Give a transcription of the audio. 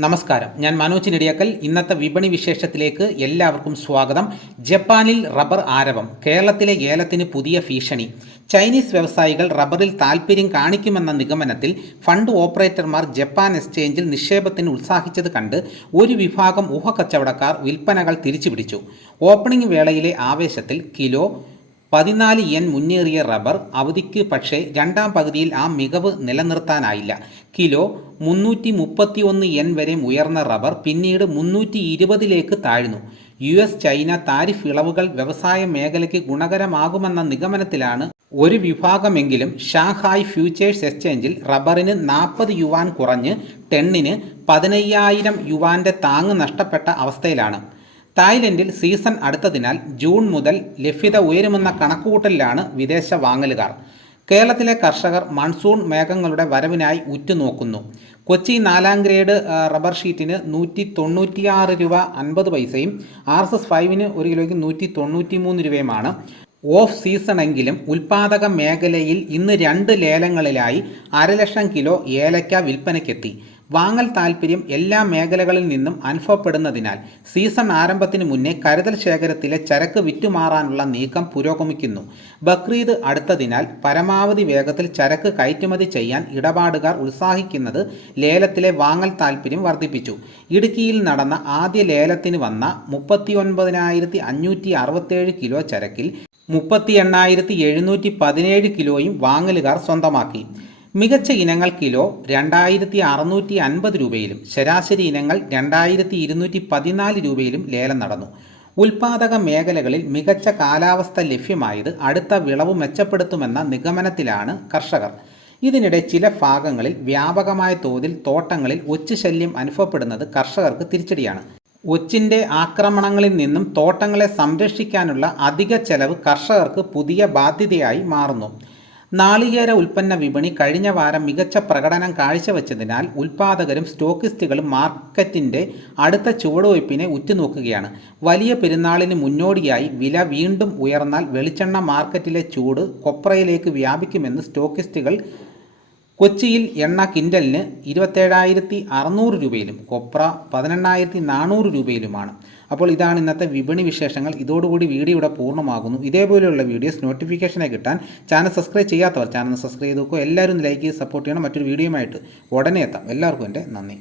നമസ്കാരം. ഞാൻ മനോജ് നെടിയാക്കൽ. ഇന്നത്തെ വിപണി വിശേഷത്തിലേക്ക് എല്ലാവർക്കും സ്വാഗതം. ജപ്പാനിൽ റബ്ബർ ആരവം. കേരളത്തിലെ ഏലത്തിന് പുതിയ ഭീഷണി. ചൈനീസ് വ്യവസായികൾ റബ്ബറിൽ താൽപ്പര്യം കാണിക്കുമെന്ന നിഗമനത്തിൽ ഫണ്ട് ഓപ്പറേറ്റർമാർ ജപ്പാൻ എക്സ്ചേഞ്ചിൽ നിക്ഷേപത്തിന് ഉത്സാഹിച്ചത് കണ്ട് ഒരു വിഭാഗം ഊഹക്കച്ചവടക്കാർ വിൽപ്പനകൾ തിരിച്ചുപിടിച്ചു. ഓപ്പണിംഗ് വേളയിലെ ആവേശത്തിൽ കിലോ പതിനാല് എൻ മുന്നേറിയ റബ്ബർ അവധിക്ക് പക്ഷേ രണ്ടാം പകുതിയിൽ ആ മികവ് നിലനിർത്താനായില്ല. കിലോ മുന്നൂറ്റി മുപ്പത്തി ഒന്ന് എൻ വരെ ഉയർന്ന റബ്ബർ പിന്നീട് മുന്നൂറ്റി ഇരുപതിലേക്ക് താഴ്ന്നു. യു എസ് ചൈന താരിഫ് ഇളവുകൾ വ്യവസായ മേഖലയ്ക്ക് ഗുണകരമാകുമെന്ന നിഗമനത്തിലാണ് ഒരു വിഭാഗമെങ്കിലും ഷാങ്ഹായ് ഫ്യൂച്ചേഴ്സ് എക്സ്ചേഞ്ചിൽ റബ്ബറിന് നാൽപ്പത് യുവാൻ കുറഞ്ഞ് ടെണ്ണിന് പതിനയ്യായിരം യുവാന്റെ താങ്ങ് നഷ്ടപ്പെട്ട അവസ്ഥയിലാണ്. തായ്ലൻഡിൽ സീസൺ അടുത്തതിനാൽ ജൂൺ മുതൽ ലഭ്യത ഉയരുമെന്ന കണക്കുകൂട്ടലിലാണ് വിദേശ വാങ്ങലുകാർ. കേരളത്തിലെ കർഷകർ മൺസൂൺ മേഘങ്ങളുടെ വരവിനായി ഉറ്റുനോക്കുന്നു. കൊച്ചി നാലാം ഗ്രേഡ് റബ്ബർ ഷീറ്റിന് നൂറ്റി തൊണ്ണൂറ്റിയാറ് രൂപ അൻപത് പൈസയും ആർ എസ് എസ് ഫൈവിന് ഒരു കിലോയ്ക്ക് നൂറ്റി തൊണ്ണൂറ്റി മൂന്ന് രൂപയുമാണ്. ഓഫ് സീസണെങ്കിലും ഉൽപാദക മേഖലയിൽ ഇന്ന് രണ്ട് ലേലങ്ങളിലായി അരലക്ഷം കിലോ ഏലക്ക വിൽപ്പനയ്ക്കെത്തി. വാങ്ങൽ താൽപ്പര്യം എല്ലാ മേഖലകളിൽ നിന്നും അനുഭവപ്പെടുന്നതിനാൽ സീസൺ ആരംഭത്തിന് മുന്നേ കരുതൽ ശേഖരത്തിലെ ചരക്ക് വിറ്റുമാറാനുള്ള നീക്കം പുരോഗമിക്കുന്നു. ബക്രീദ് അടുത്തതിനാൽ പരമാവധി വേഗത്തിൽ ചരക്ക് കയറ്റുമതി ചെയ്യാൻ ഇടപാടുകാർ ഉത്സാഹിക്കുന്നത് ലേലത്തിലെ വാങ്ങൽ താൽപ്പര്യം വർദ്ധിപ്പിച്ചു. ഇടുക്കിയിൽ നടന്ന ആദ്യ ലേലത്തിന് വന്ന മുപ്പത്തി ഒൻപതിനായിരത്തി അഞ്ഞൂറ്റി അറുപത്തേഴ് കിലോ ചരക്കിൽ മുപ്പത്തി എണ്ണായിരത്തി എഴുന്നൂറ്റി പതിനേഴ് കിലോയും വാങ്ങലുകാർ സ്വന്തമാക്കി. മികച്ച ഇനങ്ങൾ കിലോ രണ്ടായിരത്തി അറുന്നൂറ്റി അൻപത് രൂപയിലും ശരാശരി ഇനങ്ങൾ രണ്ടായിരത്തി ഇരുന്നൂറ്റി പതിനാല് രൂപയിലും ലേലം നടന്നു. ഉൽപാദക മേഖലകളിൽ മികച്ച കാലാവസ്ഥ ലഭ്യമായത് അടുത്ത വിളവ് മെച്ചപ്പെടുത്തുമെന്ന നിഗമനത്തിലാണ് കർഷകർ. ഇതിനിടെ ചില ഭാഗങ്ങളിൽ വ്യാപകമായ തോതിൽ തോട്ടങ്ങളിൽ ഒച്ചുശല്യം അനുഭവപ്പെടുന്നത് കർഷകർക്ക് തിരിച്ചടിയാണ്. ഒച്ചിന്റെ ആക്രമണങ്ങളിൽ നിന്നും തോട്ടങ്ങളെ സംരക്ഷിക്കാനുള്ള അധിക ചെലവ് കർഷകർക്ക് പുതിയ ബാധ്യതയായി മാറുന്നു. നാളികേര ഉൽപ്പന്ന വിപണി കഴിഞ്ഞ വാരം മികച്ച പ്രകടനം കാഴ്ചവെച്ചതിനാൽ ഉൽപാദകരും സ്റ്റോക്കിസ്റ്റുകളും മാർക്കറ്റിന്റെ അടുത്ത ചുവടുവയ്പ്പിനെ ഉറ്റുനോക്കുകയാണ്. വലിയ പെരുന്നാളിന് മുന്നോടിയായി വില വീണ്ടും ഉയർന്നാൽ വെളിച്ചെണ്ണ മാർക്കറ്റിലെ ചൂട് കൊപ്രയിലേക്ക് വ്യാപിക്കുമെന്ന് സ്റ്റോക്കിസ്റ്റുകൾ കൊച്ചിയിൽ എണ്ണ കിൻഡലിന് ഇരുപത്തേഴായിരത്തി അറുന്നൂറ് രൂപയിലും കൊപ്ര പതിനെണ്ണായിരത്തി നാനൂറ് രൂപയിലുമാണ്. അപ്പോൾ ഇതാണ് ഇന്നത്തെ വിപണി വിശേഷങ്ങൾ. ഇതോടുകൂടി വീഡിയോ ഇവിടെ പൂർണമാകുന്നു. ഇതേപോലെയുള്ള വീഡിയോസ് നോട്ടിഫിക്കേഷനെ കിട്ടാൻ ചാനൽ സബ്സ്ക്രൈബ് ചെയ്യാത്തവർ ചാനൽ സബ്സ്ക്രൈബ് ചെയ്ത് നോക്കുക എല്ലാവരും ലൈക്ക് ചെയ്ത് സപ്പോർട്ട് ചെയ്യണം. മറ്റൊരു വീഡിയോയുമായിട്ട് ഉടനെ എത്താം. എല്ലാവർക്കും എന്റെ നന്ദി.